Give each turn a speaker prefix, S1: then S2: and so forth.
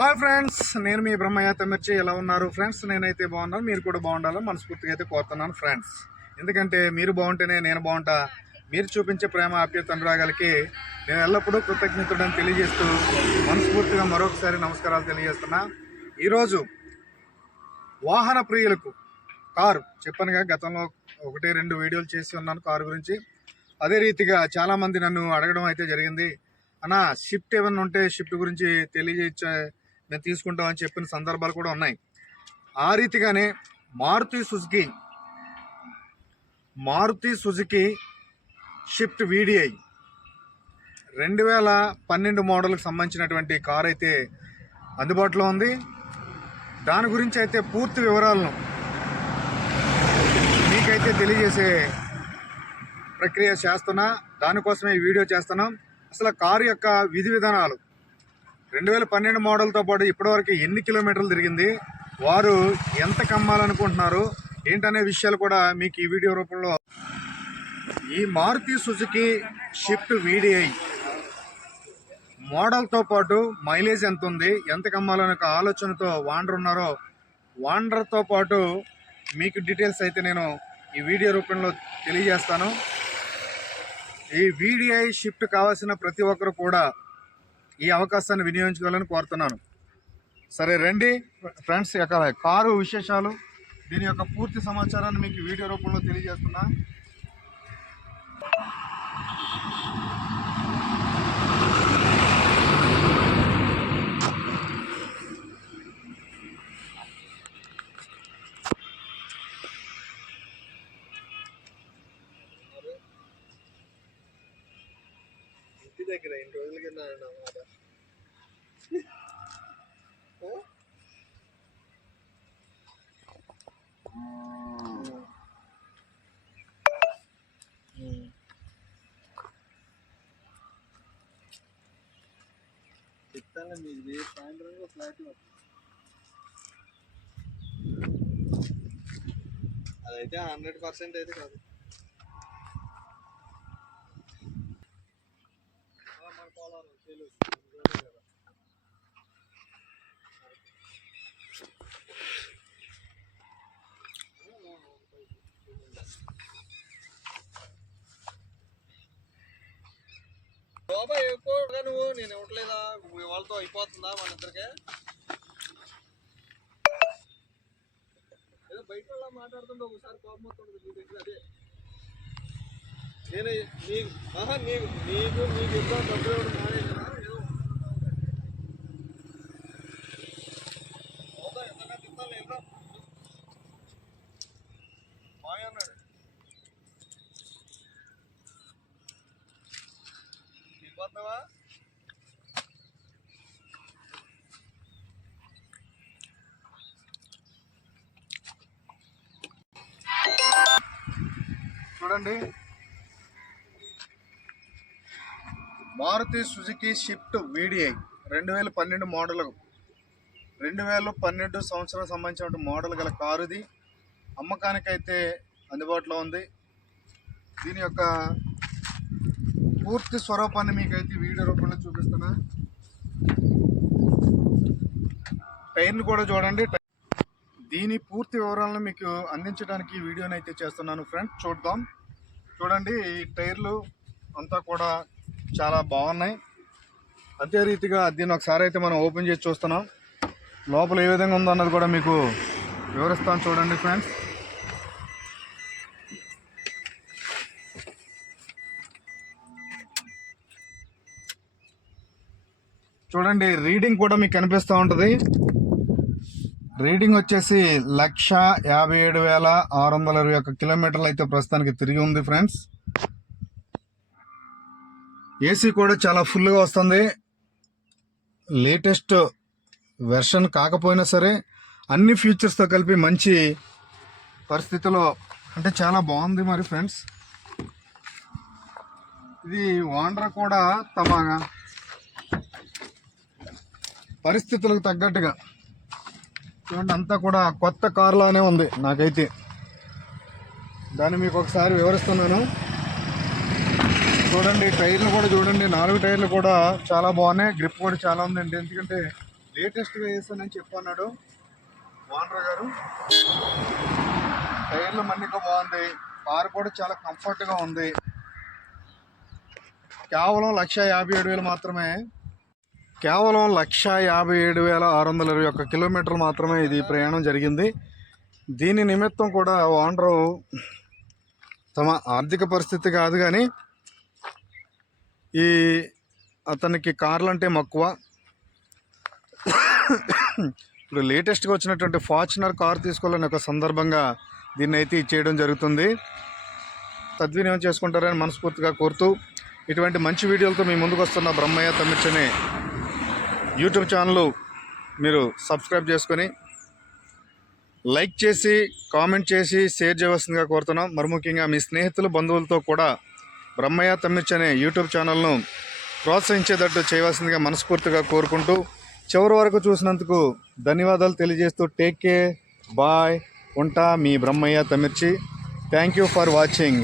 S1: Hi friends నేను మీ బ్రహ్మయ్య తమిర్చి ఎలా ఉన్నారు ఫ్రెండ్స్? నేనైతే బాగున్నాను. మీరు కూడా బాగుండాలని మనస్ఫూర్తిగా అయితే కోరుతున్నాను ఫ్రెండ్స్. ఎందుకంటే మీరు బాగుంటేనే నేను బాగుంటా. మీరు చూపించే ప్రేమ ఆప్యత అనురాగాలకి నేను ఎల్లప్పుడూ కృతజ్ఞతుడని తెలియజేస్తూ మనస్ఫూర్తిగా మరొకసారి నమస్కారాలు తెలియజేస్తున్నా. ఈరోజు వాహన ప్రియులకు కారు చెప్పనుగా గతంలో ఒకటి రెండు వీడియోలు చేసి ఉన్నాను కారు గురించి. అదే రీతిగా చాలామంది నన్ను అడగడం అయితే జరిగింది. అన్న షిఫ్ట్ ఏమైనా ఉంటే షిఫ్ట్ గురించి తెలియజేయచ్చే? మేము తీసుకుంటామని చెప్పిన సందర్భాలు కూడా ఉన్నాయి. ఆ రీతిగానే Maruti Suzuki Maruti Suzuki Swift VDI రెండు వేల పన్నెండు మోడల్కి సంబంధించినటువంటి కార్ అయితే అందుబాటులో ఉంది. దాని గురించి అయితే పూర్తి వివరాలను మీకైతే తెలియజేసే ప్రక్రియ చేస్తున్నా. దానికోసమే ఈ వీడియో చేస్తున్నాం. అసలు కారు యొక్క విధి విధానాలు రెండు వేల పన్నెండు మోడల్తో పాటు ఇప్పటివరకు ఎన్ని కిలోమీటర్లు తిరిగింది? వారు ఎంత కమ్మాలనుకుంటున్నారు? ఏంటనే విషయాలు కూడా మీకు ఈ వీడియో రూపంలో ఈ మారుతి సుజుకి షిఫ్ట్ వీడిఐ మోడల్తో పాటు మైలేజ్ ఎంత ఉంది ఎంత కమ్మాలనే ఒక ఆలోచనతో వాండర్ ఉన్నారో వాండర్తో పాటు మీకు డీటెయిల్స్ అయితే నేను ఈ వీడియో రూపంలో తెలియజేస్తాను. ఈ వీడిఐ షిఫ్ట్ కావాల్సిన ప్రతి ఒక్కరు కూడా ఈ అవకాశాన్ని వినియోగించుకోవాలని కోరుతున్నాను. సరే రండి. ఫ్రెండ్స్ యొక్క కారు విశేషాలు దీని యొక్క పూర్తి సమాచారాన్ని మీకు వీడియో రూపంలో తెలియజేస్తున్నా.
S2: ఇంటి దగ్గర ఎన్ని రోజుల కింద అన్నమాట చెప్తాను మీకు రేపు సాయంత్రం ఫ్లాట్ అదైతే హండ్రెడ్ పర్సెంట్ అయితే కాదు బాబాయ్ ఎక్కువగా నువ్వు? నేను ఇవ్వట్లేదా? వాళ్ళతో అయిపోతుందా మన ఇద్దరికే? ఏదో బయట వాళ్ళ మాట్లాడుతుంటే ఒకసారి కోపం వస్తుంది నీ దగ్గర అదే. నేను నీకు ఆహా నీకు నీకు నీకు ఇద్దరు డబ్బులు ఇవ్వడం తిరిగిపోతున్నావా
S1: చూడండి. మారుతి సుజుకి షిఫ్ట్ వీడిఐ రెండు వేల పన్నెండు మోడల్ రెండు వేల పన్నెండు సంవత్సరం సంబంధించిన మోడల్ గల కారు ఇది అమ్మకానికైతే అందుబాటులో ఉంది. దీని యొక్క పూర్తి స్వరూపాన్ని మీకైతే వీడియో రూపంలో చూపిస్తున్నా. టైర్లు కూడా చూడండి. దీని పూర్తి వివరాలను మీకు అందించడానికి వీడియోని అయితే చేస్తున్నాను ఫ్రెండ్ చూద్దాం. చూడండి ఈ టైర్లు అంతా కూడా చాలా బాగున్నాయి. అదే రీతిగా దీన్ని ఒకసారి అయితే మనం ఓపెన్ చేసి చూస్తున్నాం. లోపల ఏ విధంగా ఉందో అన్నది కూడా మీకు వివరిస్తాను చూడండి ఫ్రెండ్స్. చూడండి రీడింగ్ కూడా మీకు కనిపిస్తూ ఉంటుంది. రీడింగ్ వచ్చేసి లక్ష యాభై ఏడు వేల ఆరు వందల ఇరవై ఒక్క కిలోమీటర్లు అయితే ప్రస్తుతానికి తిరిగి ఉంది ఫ్రెండ్స్ ఏసీ కూడా చాలా ఫుల్గా వస్తుంది. లేటెస్ట్ వెర్షన్ కాకపోయినా సరే అన్ని ఫీచర్స్తో కలిపి మంచి పరిస్థితిలో అంటే చాలా బాగుంది మరి ఫ్రెండ్స్ ఇది ఓనర్ కూడా తమ పరిస్థితులకు తగ్గట్టుగా. చూడండి అంతా కూడా కొత్త కార్లానే ఉంది నాకైతే. దాన్ని మీకు ఒకసారి వివరిస్తున్నాను. చూడండి టైర్లు కూడా చూడండి నాలుగు టైర్లు కూడా చాలా బాగున్నాయి. గ్రిప్ కూడా చాలా ఉందండి. ఎందుకంటే లేటెస్ట్గా వేసానని చెప్పన్నాడు ఓనర్ గారు. టైర్లు మన్నిక బాగుంది. కారు కూడా చాలా కంఫర్ట్గా ఉంది. కేవలం లక్ష యాభై ఏడు వేలు మాత్రమే కేవలం లక్ష యాభై ఏడు వేల ఆరు వందల ఇరవై ఒక్క కిలోమీటర్లు మాత్రమే ఇది ప్రయాణం జరిగింది. దీని నిమిత్తం కూడా ఓనరు తమ ఆర్థిక పరిస్థితి కాదు కానీ ఈ అతనికి కార్లు అంటే మక్కువ. ఇప్పుడు లేటెస్ట్గా వచ్చినటువంటి ఫార్చునర్ కార్ తీసుకోవాలని ఒక సందర్భంగా దీన్ని అయితే ఇచ్చేయడం జరుగుతుంది. తద్వినియోగం చేసుకుంటారని మనస్ఫూర్తిగా కోరుతూ ఇటువంటి మంచి వీడియోలతో మీ ముందుకు వస్తున్న బ్రహ్మయ్య తమిళని యూట్యూబ్ ఛానల్ మీరు సబ్స్క్రైబ్ చేసుకొని లైక్ చేసి కామెంట్ చేసి షేర్ చేయవలసిందిగా కోరుతున్నాం. మరి ముఖ్యంగా మీ స్నేహితులు బంధువులతో కూడా బ్రహ్మయ్య తమ్మిచ్ అనే యూట్యూబ్ ఛానల్ను ప్రోత్సహించేటట్టు చేయవలసిందిగా మనస్ఫూర్తిగా కోరుకుంటూ చివరి వరకు చూసినందుకు ధన్యవాదాలు తెలియజేస్తూ టేక్ కేర్ బాయ్ ఉంటా మీ బ్రహ్మయ్య తమిర్చి థ్యాంక్ యూ ఫర్ వాచింగ్